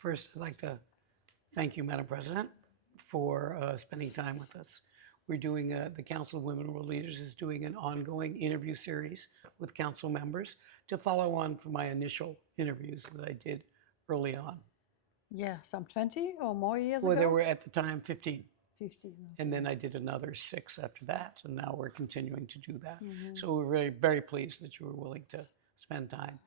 First, I'd like to thank you, Madam President, for spending time with us. We're doing, the Council of Women World Leaders is doing an ongoing interview series with council members to follow on from my initial interviews that I did early on. Yeah, some 20 or more years Well, ago? there were at the time 15. 15. And then I did another 6 after that, and now we're continuing to do that. Mm-hmm. So we're very, very pleased that you were willing to spend time.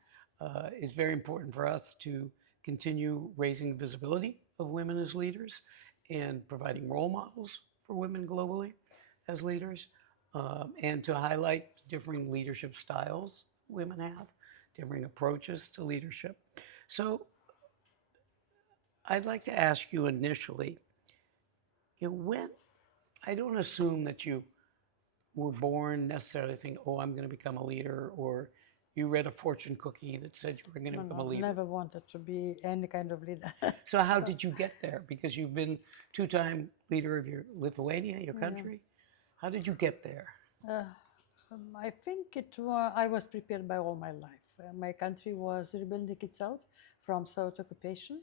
It's very important for us to continue raising the visibility of women as leaders and providing role models for women globally as leaders, and to highlight differing leadership styles women have, differing approaches to leadership. So I'd like to ask you initially, when, I don't assume that you were born necessarily thinking, oh, I'm going to become a leader, or you read a fortune cookie that said you were going to become a leader. Never wanted to be any kind of leader. So how did you get there? Because you've been 2-time leader of your Lithuania, your country. How did you get there? I think I was prepared by all my life. My country was rebuilding itself from Soviet occupation.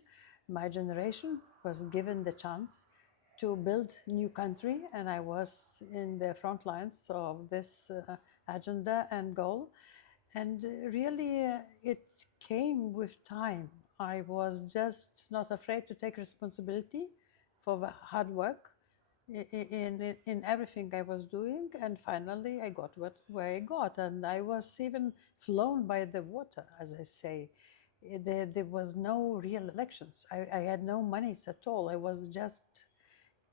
My generation was given the chance to build new country, and I was in the front lines of this agenda and goal. And really, it came with time. I was just not afraid to take responsibility for the hard work in everything I was doing, and finally I got where I got, and I was even flown by the water, as I say. There was no real elections. I had no monies at all. I was just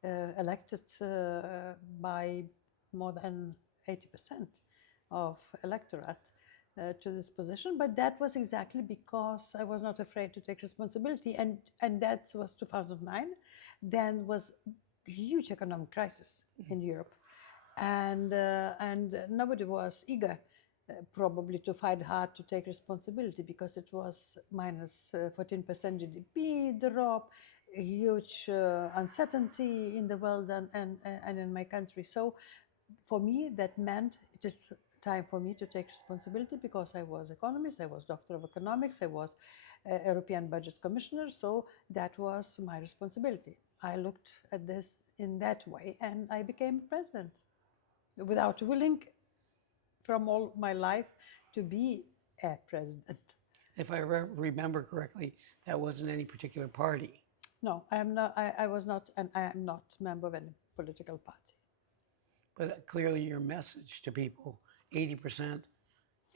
elected by more than 80% of electorate to this position, but that was exactly because I was not afraid to take responsibility, and that was 2009. Then was huge economic crisis in Europe, and nobody was eager probably to fight hard to take responsibility, because it was minus 14% GDP drop, huge uncertainty in the world and in my country. So for me, that meant it is time for me to take responsibility, because I was economist, I was doctor of economics, I was European budget commissioner, so that was my responsibility. I looked at this in that way, and I became president without willing from all my life to be a president. If I remember correctly, that wasn't any particular party. No, I am not. I was not, and I am not member of any political party. But clearly your message to people, 80%,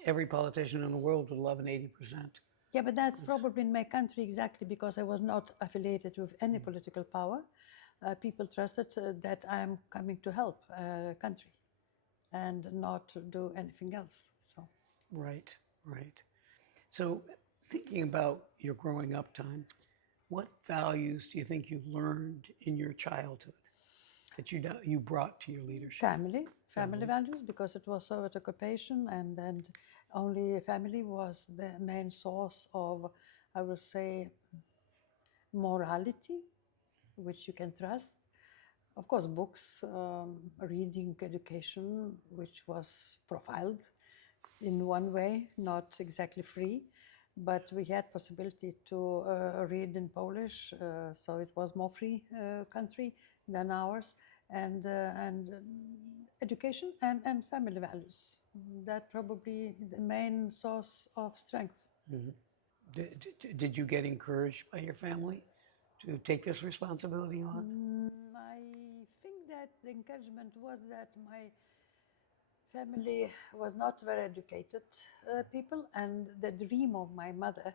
every politician in the world would love an 80%. Yeah, but that's probably in my country exactly because I was not affiliated with any political power. People trusted that I am coming to help country and not to do anything else. So. Right, right. So thinking about your growing up time, what values do you think you learned in your childhood that you brought to your leadership? Family values, because it was Soviet occupation, and only family was the main source of, I would say, morality, which you can trust. Of course, books, reading, education, which was profiled in one way, not exactly free, but we had possibility to read in Polish, so it was more free country than ours, and education and family values. That probably the main source of strength. Mm-hmm. Did you get encouraged by your family to take this responsibility on? I think that the encouragement was that my family was not very educated people, and the dream of my mother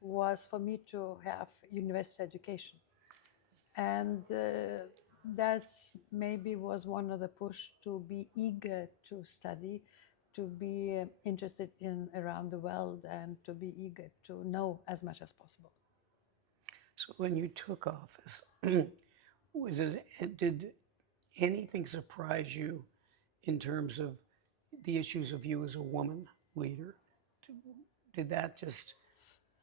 was for me to have university education, and that's maybe was one of the push to be eager to study, to be interested in around the world, and to be eager to know as much as possible. So when you took office, did anything surprise you in terms of the issues of you as a woman leader? Did that just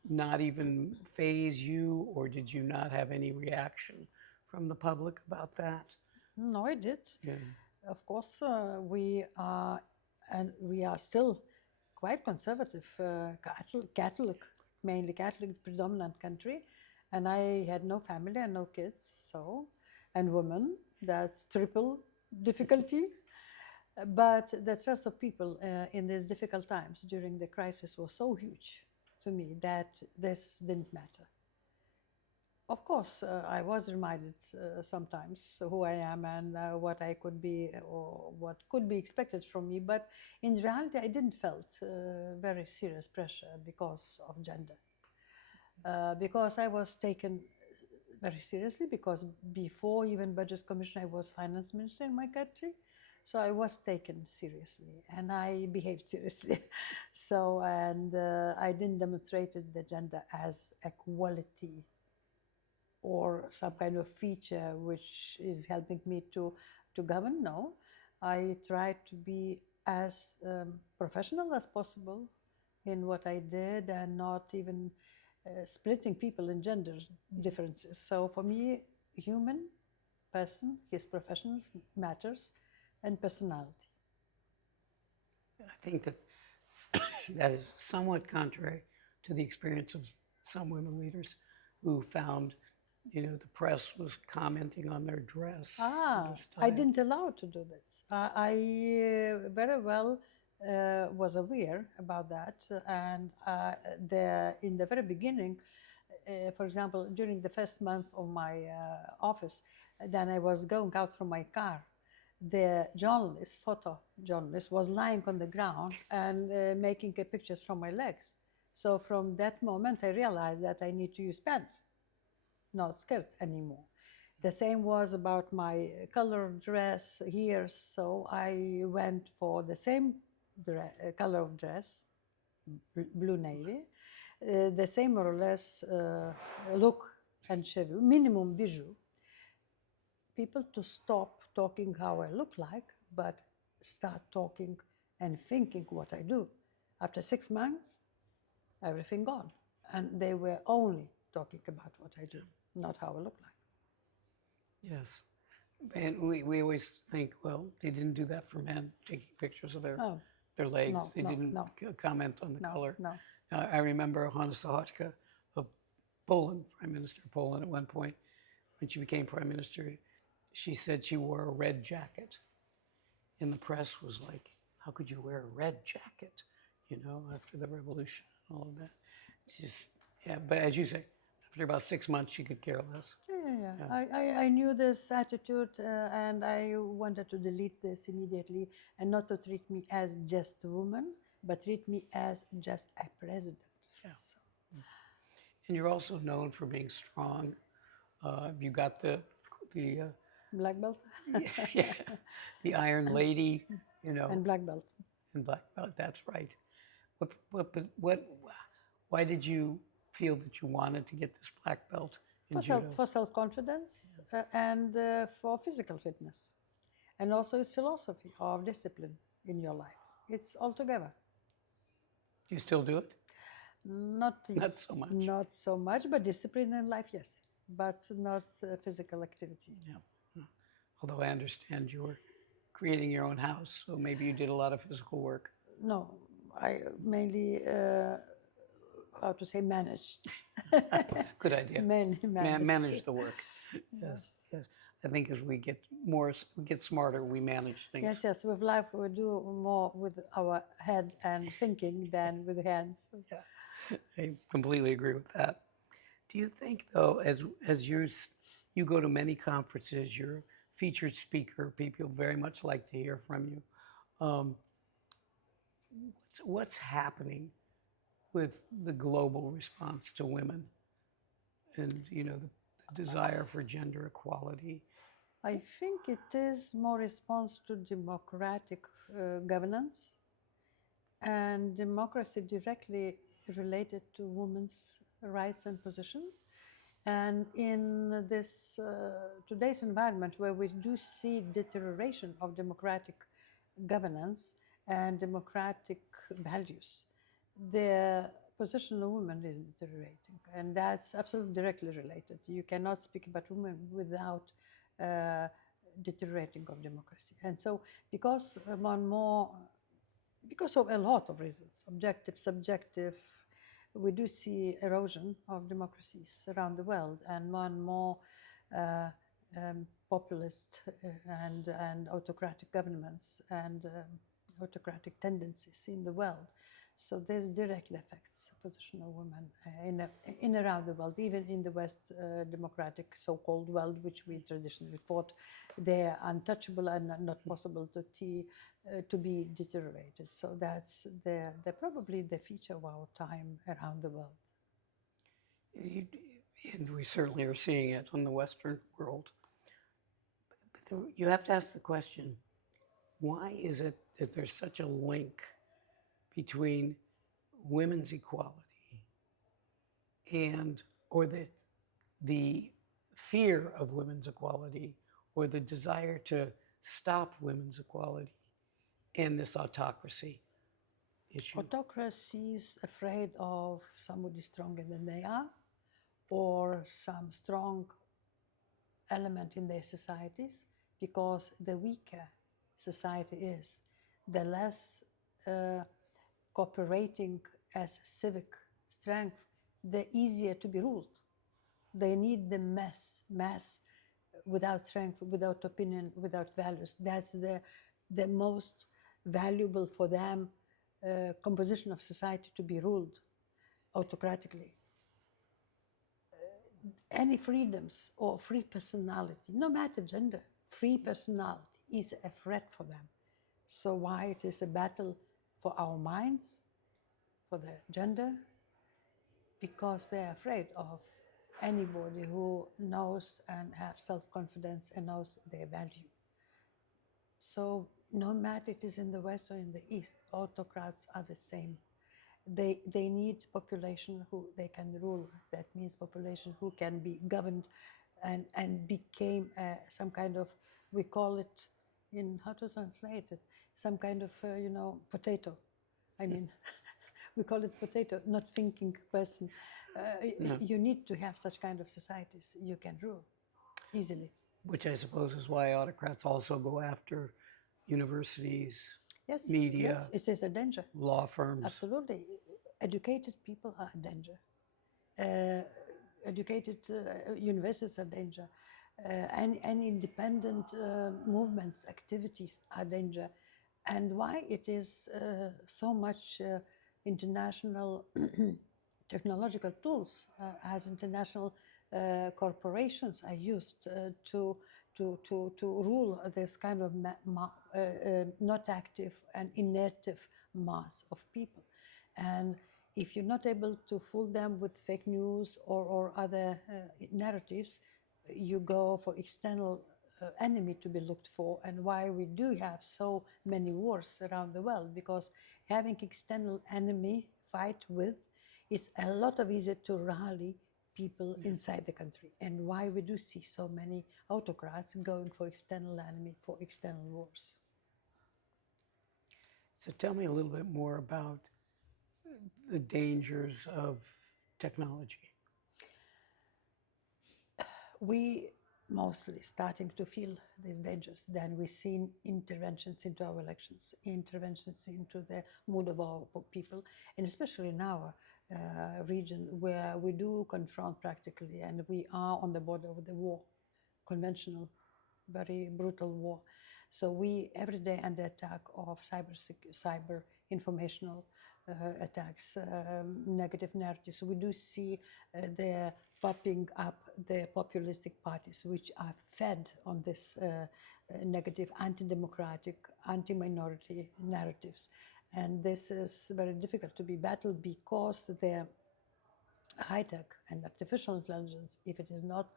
not even faze you, or did you not have any reaction from the public about that? No, I did. Yeah. Of course, we are still quite conservative, Catholic, mainly Catholic predominant country, And I had no family and no kids, so, and women, that's triple difficulty. But the trust of people in these difficult times during the crisis was so huge to me that this didn't matter. Of course, I was reminded sometimes who I am and what I could be or what could be expected from me. But in reality, I didn't felt very serious pressure because of gender. Because I was taken very seriously, because before even budget commissioner, I was finance minister in my country. So I was taken seriously and I behaved seriously. So, and I didn't demonstrate the gender as a quality or some kind of feature which is helping me to govern. No, I tried to be as professional as possible in what I did and not even splitting people in gender differences. So for me, human person, his professions matters, and personality. I think that that is somewhat contrary to the experience of some women leaders who found, the press was commenting on their dress. I didn't allow to do this. I very well was aware about that, and in the very beginning, for example, during the first month of my office, then I was going out from my car. The journalist, photojournalist, was lying on the ground and making pictures from my legs. So from that moment, I realized that I need to use pants, not skirts anymore. The same was about my color dress here. So I went for the same color of dress, blue navy, the same more or less look and cheveux, minimum bijou. People to stop talking how I look like, but start talking and thinking what I do. After 6 months, everything gone. And they were only talking about what I do, not how I look like. Yes. And we always think, well, they didn't do that for men, taking pictures of their legs. No, they didn't comment on the color. No. I remember Hanna Sochocka of Poland, Prime Minister of Poland, at one point, when she became Prime Minister, she said she wore a red jacket. And the press was like, how could you wear a red jacket, after the revolution and all of that. It's just, but as you say, after about 6 months, she could care less. Yeah. I knew this attitude and I wanted to delete this immediately and not to treat me as just a woman, but treat me as just a president. Yeah. So. And you're also known for being strong. You got the black belt. Yeah, the Iron Lady, And black belt. And black belt, that's right. Why did you feel that you wanted to get this black belt in judo? For self-confidence and for physical fitness. And also its philosophy of discipline in your life. It's all together. Do you still do it? Not so much. Not so much, but discipline in life, yes. But not physical activity. Yeah. Although I understand you were creating your own house, so maybe you did a lot of physical work. No, I mainly, managed. Good idea. Manage the work. Yes. I think as we get smarter, we manage things. Yes. With life, we do more with our head and thinking than with the hands. Yeah, I completely agree with that. Do you think, though, as you go to many conferences, you're a featured speaker, people very much like to hear from you. What's happening with the global response to women and, the desire for gender equality? I think it is more response to democratic governance and democracy directly related to women's rights and position. And in this today's environment where we do see deterioration of democratic governance and democratic values, the position of women is deteriorating, and that's absolutely directly related. You cannot speak about women without deteriorating of democracy. And so because of a lot of reasons, objective, subjective, we do see erosion of democracies around the world, and more and more uh, populist and autocratic governments and autocratic tendencies in the world. So this directly affects the position of women in around the world, even in the West democratic so-called world, which we traditionally thought they're untouchable and not possible to be deteriorated. So that's they're probably the feature of our time around the world. And we certainly are seeing it in the Western world. But you have to ask the question, why is it that there's such a link between women's equality and, or the fear of women's equality, or the desire to stop women's equality, and this autocracy issue? Autocracy is afraid of somebody stronger than they are, or some strong element in their societies, because the weaker society is, the less cooperating as civic strength, the easier to be ruled. They need the mass without strength, without opinion, without values. That's the most valuable for them composition of society to be ruled autocratically. Any freedoms or free personality, no matter gender, free personality is a threat for them. So why it is a battle for our minds, for the gender? Because they're afraid of anybody who knows and have self-confidence and knows their value. So no matter it is in the West or in the East, autocrats are the same. They need population who they can rule. That means population who can be governed and became some kind of, we call it, in how to translate it, some kind of, potato. I mean, we call it potato, not thinking person. No. You need to have such kind of societies you can rule easily. Which I suppose is why autocrats also go after universities, Yes, media, yes, it is a danger. law firms. Absolutely. Educated people are a danger. Educated universities are danger. Any independent movements, activities are danger. And why it is so much international technological tools as international corporations are used to rule this kind of not active and inactive mass of people. And if you're not able to fool them with fake news or other narratives, you go for external enemy to be looked for. And why we do have so many wars around the world, because having external enemy fight with is a lot of easier to rally people inside the country, and why we do see so many autocrats going for external enemy, for external wars. So tell me a little bit more about the dangers of technology. We mostly starting to feel these dangers. Then we see interventions into our elections, interventions into the mood of our people, and especially in our region, where we do confront practically, and we are on the border of the war, conventional, very brutal war. So we every day under attack of cyber informational attacks, negative narratives. We do see the popping up the populistic parties, which are fed on this negative, anti-democratic, anti-minority narratives. And this is very difficult to be battled, because the high-tech and artificial intelligence, if it is not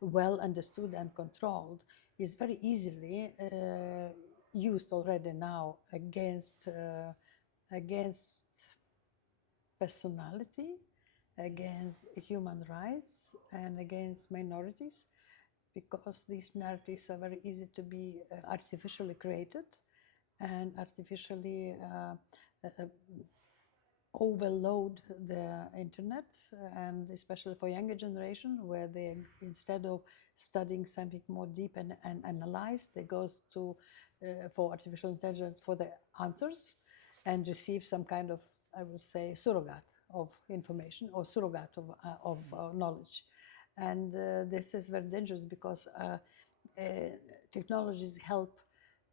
well understood and controlled, is very easily used already now against personality, against human rights, and against minorities, because these narratives are very easy to be artificially created and artificially overload the internet, and especially for younger generation, where they, instead of studying something more deep and analyze, they go to for artificial intelligence for the answers and receive some kind of, I would say, surrogate of information or surrogate of knowledge. And this is very dangerous because technologies help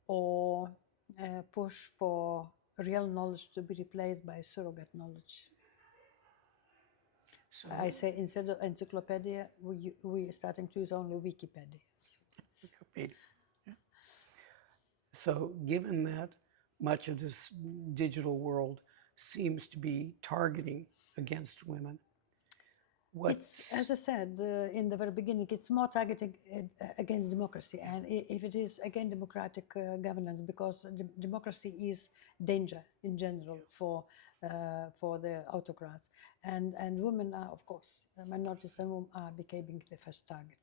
or push for real knowledge to be replaced by surrogate knowledge. So, I say instead of encyclopedia, we are starting to use only Wikipedia. So So given that much of this digital world seems to be targeting against women, it's, as I said in the very beginning, it's more targeting against democracy, and if it is against democratic governance, because democracy is danger in general for the autocrats, and women are, of course, minorities and women are becoming the first target.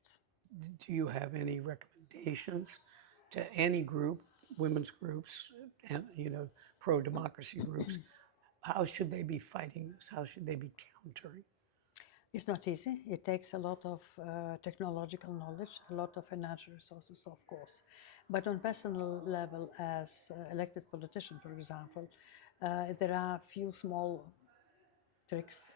do you have any recommendations to any group, women's groups, and pro-democracy groups? How should they be fighting this? How should they be countering? It's not easy. It takes a lot of technological knowledge, a lot of financial resources, of course. But on personal level, as elected politician, for example, there are a few small tricks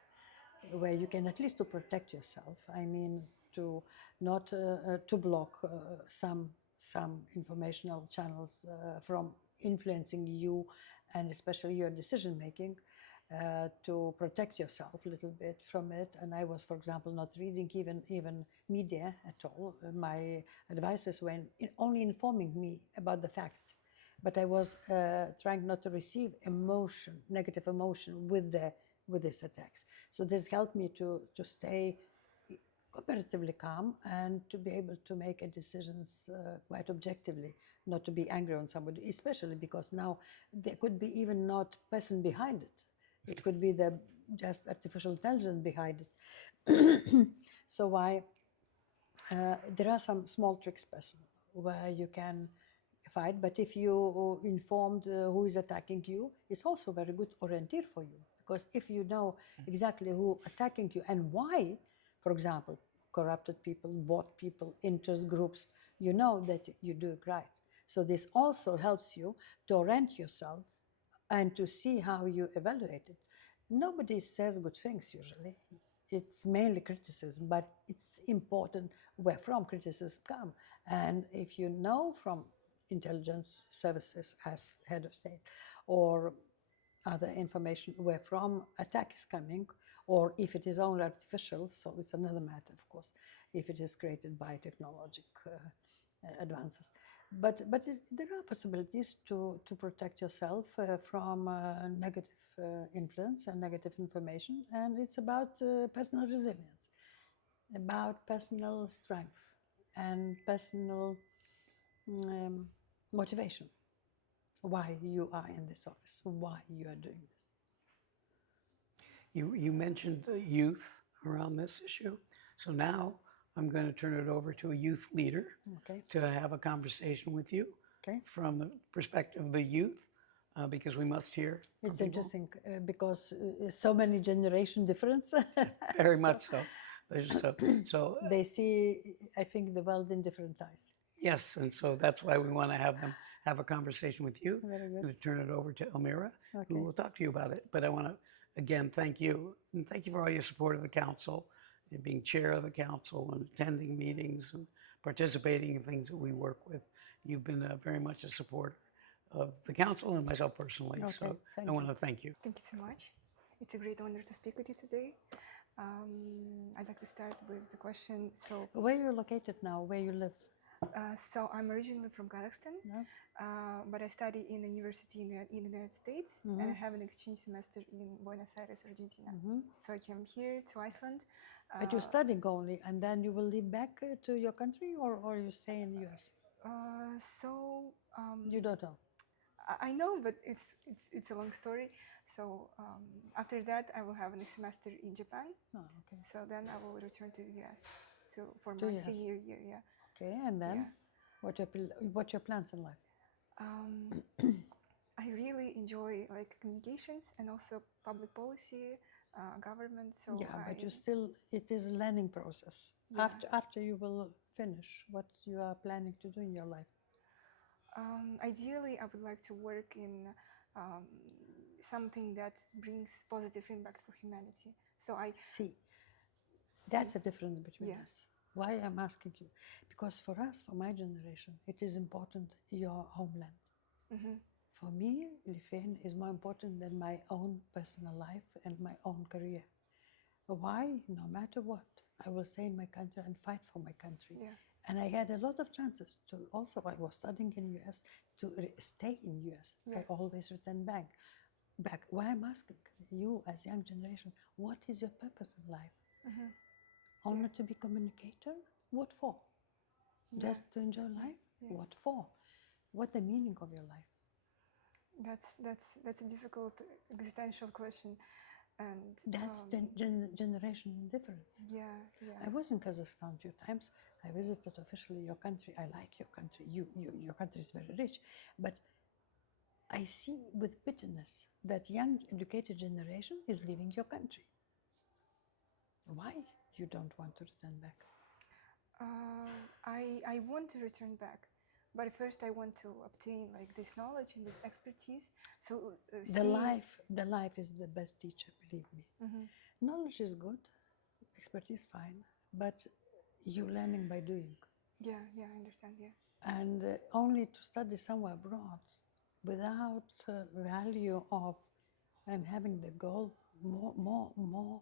where you can at least to protect yourself. I mean, to not to block some informational channels from influencing you, and especially your decision making. To protect yourself a little bit from it. And I was, for example, not reading even media at all. My advisors were only informing me about the facts, but I was trying not to receive negative emotion with these attacks. So this helped me to stay comparatively calm and to be able to make decisions quite objectively, not to be angry on somebody, especially because now there could be even not person behind it. It could be just artificial intelligence behind it. So there are some small tricks possible where you can fight, but if you informed who is attacking you, it's also very good orienteer for you, because if you know exactly who attacking you and why, for example, corrupted people, bought people, interest groups, you know that you do it right. So this also helps you to orient yourself and to see how you evaluate it. Nobody says good things usually. It's mainly criticism, but it's important where from criticism come. And if you know from intelligence services as head of state or other information where from attack is coming, or if it is only artificial, so it's another matter, of course, if it is created by technological advances. But there are possibilities to protect yourself from negative influence and negative information, and it's about personal resilience, about personal strength and personal motivation. Why you are in this office, why you are doing this. You mentioned the youth around this issue, so now I'm going to turn it over to a youth leader to have a conversation with you from the perspective of the youth, because we must hear. It's interesting because so many generation difference. Very much so. So they see, I think, the world in different eyes. Yes, and so that's why we want to have them have a conversation with you. Very good. I'm going to turn it over to Elmira, who will talk to you about it. But I want to, again, thank you. And thank you for all your support of the council, and being chair of the council and attending meetings and participating in things that we work with. You've been very much a supporter of the council and myself personally. So I want to thank you. Thank you so much. It's a great honor to speak with you today. I'd like to start with the question. So, where you're located now, where you live? So I'm originally from Kazakhstan, but I study in a university in the United States, and I have an exchange semester in Buenos Aires, Argentina. So I came here to Iceland. But you're studying only, and then you will leave back to your country, or you stay in the US? You don't know. I know, but it's a long story. So after that, I will have a semester in Japan. So then I will return to the US for my senior year. Yeah. Okay, and then what's your plans in life? I really enjoy communications and also public policy, government. So but you still, it is a learning process. Yeah. After you will finish, what you are planning to do in your life? Ideally, I would like to work in something that brings positive impact for humanity. So I See, that's the difference between Yeah. us. Why I'm asking you? Because for us, for my generation, it is important your homeland. Mhm. For me, Lithuania is more important than my own personal life and my own career. Why? No matter what, I will stay in my country and fight for my country. Yeah. And I had a lot of chances to also, I was studying in US, to stay in US. Yeah. I always return back. Why I'm asking you as young generation, what is your purpose in life? Mhm. Only to be communicator? What for? Yeah. Just to enjoy life? Yeah. What for? What the meaning of your life? That's a difficult existential question, and That's generation difference. yeah, yeah, I was in Kazakhstan a few times. I visited officially your country. I like your country. Your country is very rich. But I see with bitterness that young educated generation is leaving your country. Why you don't want to return back? I want to return back, but first I want to obtain like this knowledge and this expertise. So The life is the best teacher, believe me. Mhm. Knowledge is good, expertise fine, but you learning by doing. Yeah, yeah, I understand. Yeah, And only to study somewhere abroad without value of and having the goal more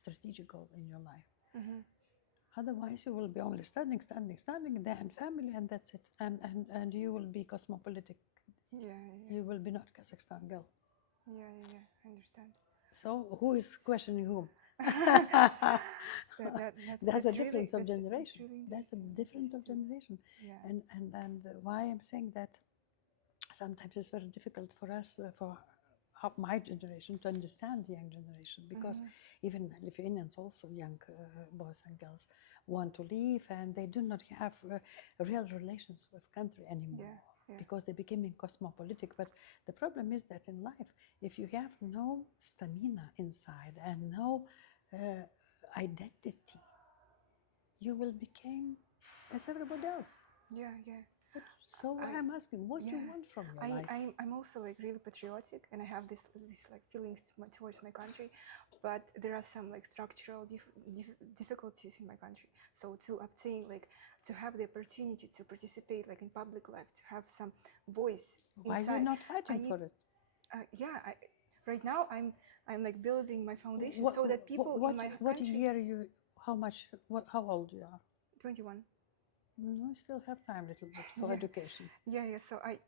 strategic goal in your life. Mhm. Otherwise, you will be only studying, then family, and that's it. And you will be cosmopolitic. yeah, yeah, You will be not Kazakhstan girl. yeah, yeah, yeah. I understand. So who is questioning whom? That's That's a really difference of that's generation. really That's a interesting. difference of This is- generation. Yeah. And why I'm saying that sometimes it's very difficult for us, for my generation, to understand the young generation, because Mhm. even Lithuanians, also young boys and girls, want to leave, and they do not have real relations with country anymore. Yeah, yeah. Because they became cosmopolitic. But the problem is that in life, if you have no stamina inside and no identity, you will become as everybody else. Yeah, yeah. So I- I'm asking, what you yeah. want from your life? I'm also like really patriotic, and I have this like feelings towards my country, but there are some like structural difficulties in my country. So to obtain like to have the opportunity to participate like in public life, to have some voice Why inside, you not I fighting need. for it? Yeah, right now I'm like building my foundation so that people in my what country. year you? How much? How old you are? 21. No, you still have time, little bit for Yeah. education. Yeah, yeah. So I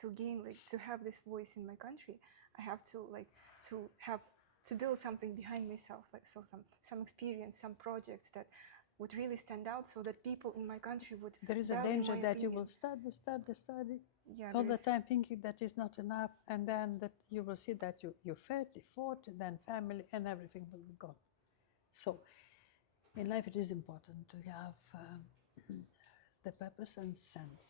to gain like to have this voice in my country, I have to like to build something behind myself, like so some experience, some projects that would really stand out, so that people in my country would There is a value danger my that you opinion. will study Yeah, all there the is. time, thinking that is not enough, and then that you will see that you fought, then family and everything will be gone. So, in life, it is important to have the purpose and sense.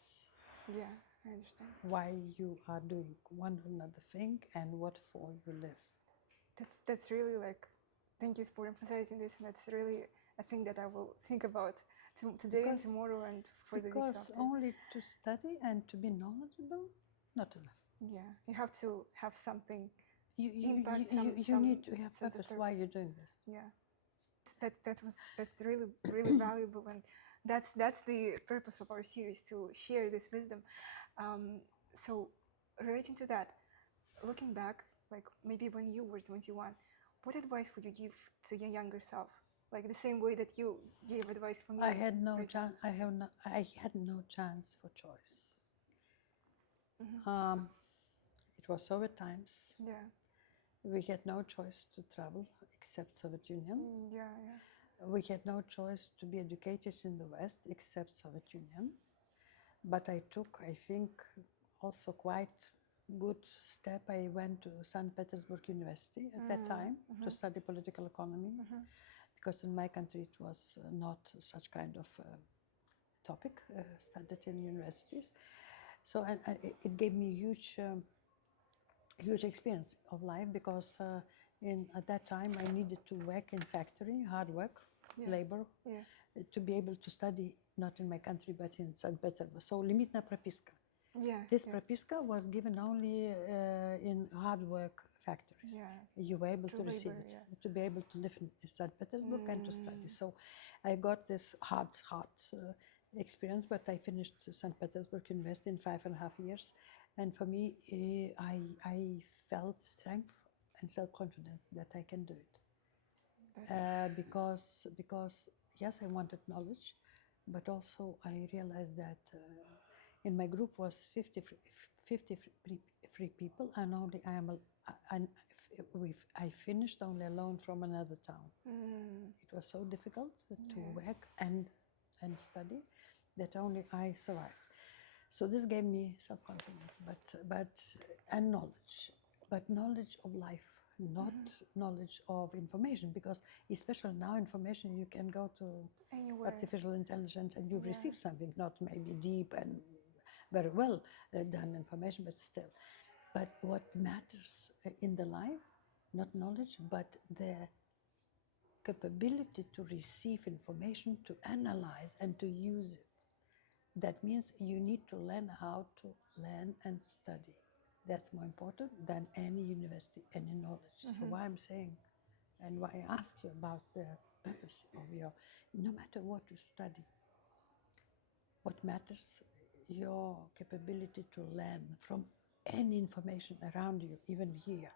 Yeah, I understand. Why you are doing one or another thing and what for you live. That's really like, thank you for emphasizing this, and that's really a thing that I will think about today and tomorrow and for the weeks Because after. only to study and to be knowledgeable, not enough. Yeah, you have to have something. You Impact, you some need to have sense of purpose why purpose. you're doing this. Yeah, that's really really valuable, and that's the purpose of our series, to share this wisdom. So relating to that, looking back, like maybe when you were 21, what advice would you give to your younger self, like the same way that you gave advice for me? I had no right chance. I had no chance for choice. now? It was Soviet times. Yeah. We had no choice to travel except Soviet Union. Yeah, yeah. We had no choice to be educated in the West except Soviet Union. But I took, I think, also quite good step. I went to St. Petersburg University at that time to study political economy, because in my country it was not such kind of topic studied in universities. So it gave me huge experience of life, because at that time I needed to work in factory, hard work, Yeah. labor, Yeah. to be able to study not in my country but in St. Petersburg. So limitna propiska. Yeah. This yeah. propiska was given only in hard work factories. Yeah. You were able To to receive labor, it, yeah. to be able to live in St. Petersburg and to study. So I got this hard experience, but I finished St. Petersburg University in 5.5 years. And for me, I felt strength and self-confidence that I can do it. Because yes, I wanted knowledge, but also I realized that in my group was 53 people, and only I finished only alone from another town. It was so difficult to work and study that only I survived. So this gave me self-confidence, and knowledge, but knowledge of life, not knowledge of information, because especially now information, you can go to Anywhere. artificial intelligence and you receive something, not maybe deep and very well done information, but still. But what matters in the life, not knowledge, but the capability to receive information, to analyze and to use it. That means you need to learn how to learn and study. That's more important than any university, any knowledge. So why I'm saying, and why I ask you about the purpose of your, no matter what you study, what matters, your capability to learn from any information around you, even here,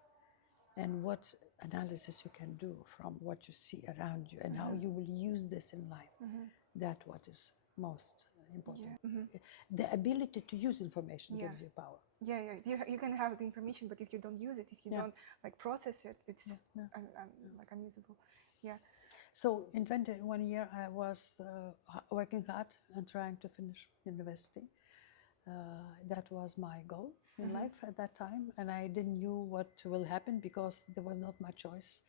and what analysis you can do from what you see around you, and how you will use this in life. That's what is most important. The ability to use information gives you power. Yeah, you can have the information, but if you don't use it, if you don't like process it, it's like unusable. Yeah. So in 21 years, I was working hard and trying to finish university. That was my goal in life at that time, and I didn't know what will happen because there was not much choice.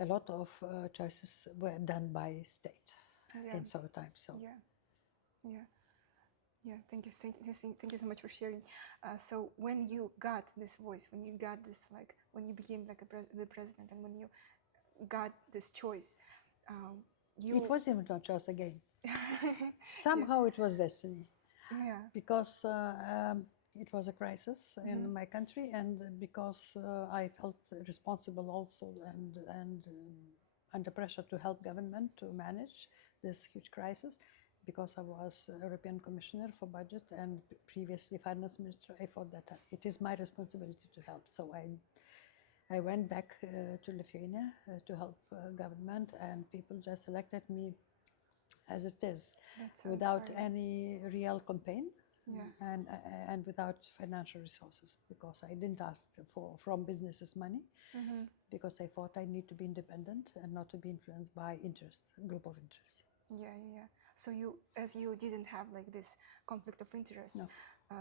A lot of choices were done by state in some time. So Thank you so much for sharing. So when you got this voice, when you got this, like when you became like the president, and when you got this choice, it wasn't a choice again. Somehow it was destiny. Yeah. Because it was a crisis in my country, and because I felt responsible also and under pressure to help government to manage this huge crisis. Because I was European Commissioner for Budget and previously Finance Minister, I thought that it is my responsibility to help. So I went back to Lithuania to help government, and people just elected me as it is, without any real campaign, and without financial resources, because I didn't ask from businesses money, because I thought I need to be independent and not to be influenced by group of interests. Yeah. So you didn't have like this conflict of interest. No.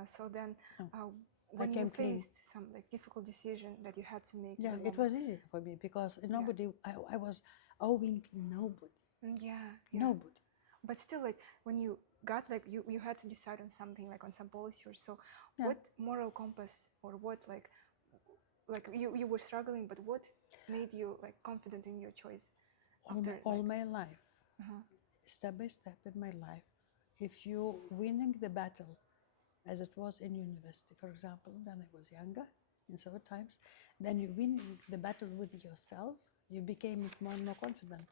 So then, when you faced some like difficult decision that you had to make, it was easy for me because nobody. I was owing nobody. Nobody. But still, like when you got like you had to decide on something, like on some policy or so. What moral compass, or what like you were struggling, but what made you like confident in your choice? All my life, step by step in my life, if you winning the battle, as it was in university, for example, then I was younger in several times, then you win the battle with yourself, you became more and more confident.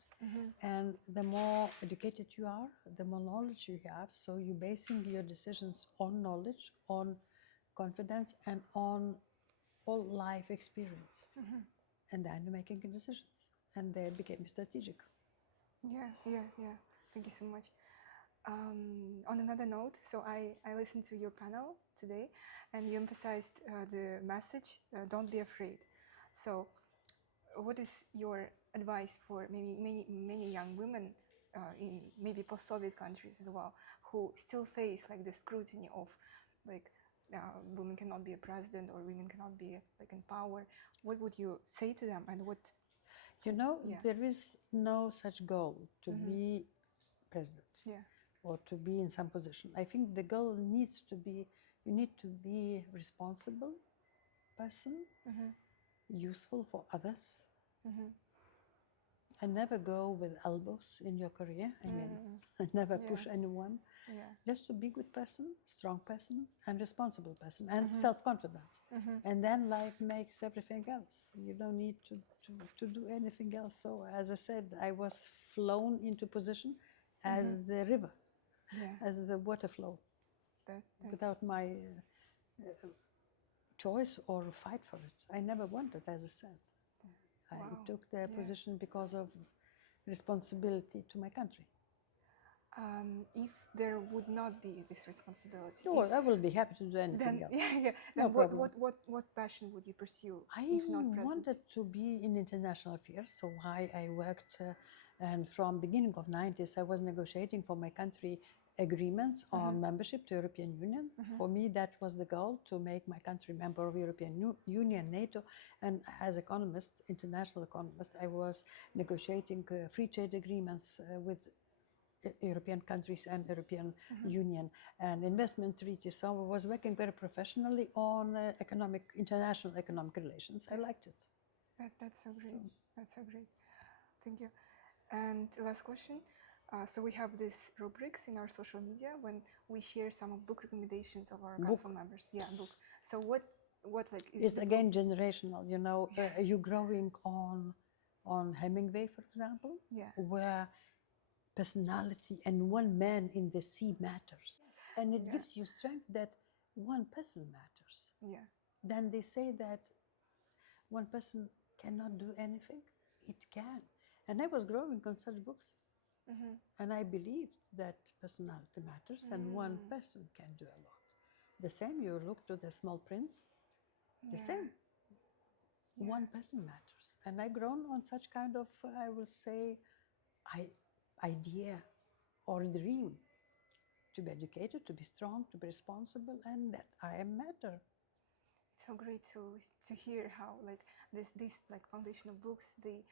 And the more educated you are, the more knowledge you have, so you're basing your decisions on knowledge, on confidence, and on all life experience. And then you're making decisions, and they became strategic. Yeah. Thank you so much. On another note, so I listened to your panel today, and you emphasized the message, don't be afraid. So what is your advice for maybe many young women in maybe post-Soviet countries as well, who still face like the scrutiny of like women cannot be a president, or women cannot be like in power? What would you say to them, and what? There is no such goal to be president or to be in some position. I think the goal needs to be, you need to be responsible person, useful for others, and never go with elbows in your career. I mean, never push anyone. Yeah. Just to be a good person, strong person, and responsible person, and self-confidence. And then life makes everything else. You don't need to do anything else. So as I said, I was flown into position as the river, Yeah. as the water flow, That's without my choice or fight for it. I never wanted, as I said. I Wow. took the Yeah. position because of responsibility to my country. If there would not be this responsibility, Oh, if, I will be happy to do anything then else. yeah, No then problem. what passion would you pursue I if not presidency? wanted to be in international affairs, so I worked, and from beginning of 90s, I was negotiating for my country agreements on membership to European Union. For me, that was the goal, to make my country member of European Union, NATO, and as economist, international economist, I was negotiating free trade agreements with European countries and European Union and investment treaties. So I was working very professionally on international economic relations. I liked it. That's so great. That's so great. Thank you. And last question. So we have these rubrics in our social media when we share some of book recommendations of our council members. Yeah, book. So what like is It's the again generational. You know, you growing on Hemingway, for example, Yeah. where personality and one man in the sea matters, and it gives you strength that one person matters. Yeah. Then they say that one person cannot do anything. It can. And I was growing on such books. And I believed that personality matters and one person can do a lot. The same, you look to the Small Prince, the same. One person matters. And I grown on such kind of, I will say, idea or dream to be educated, to be strong, to be responsible, and that I matter. It's so great to hear how like this like foundation of books they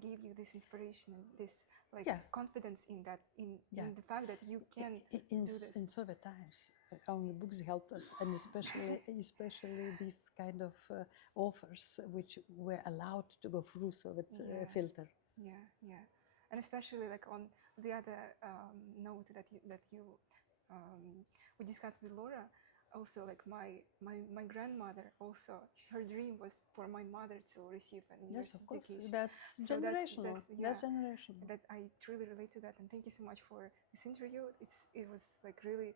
gave you this inspiration and this like confidence in that in the fact that you can do this. In Soviet times, only books helped us, and especially these kind of authors which were allowed to go through Soviet filter. Yeah, and especially like on the other note that you we discussed with Laura. Also, like my grandmother, also her dream was for my mother to receive an university education. That's generational. That's generational. I truly relate to that, and thank you so much for this interview. It was like really,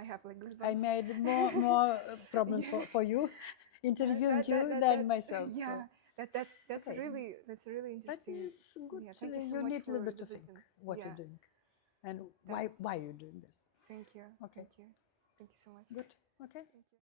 I have like goosebumps. I made more problems for you, interviewing you than myself. Yeah, so. That's really interesting. But it's good. Yeah, thank you so you much need a for little bit the to think wisdom. what you're doing, and why you're doing this. Thank you. Okay. Thank you so much. Good. Okay. Thank you.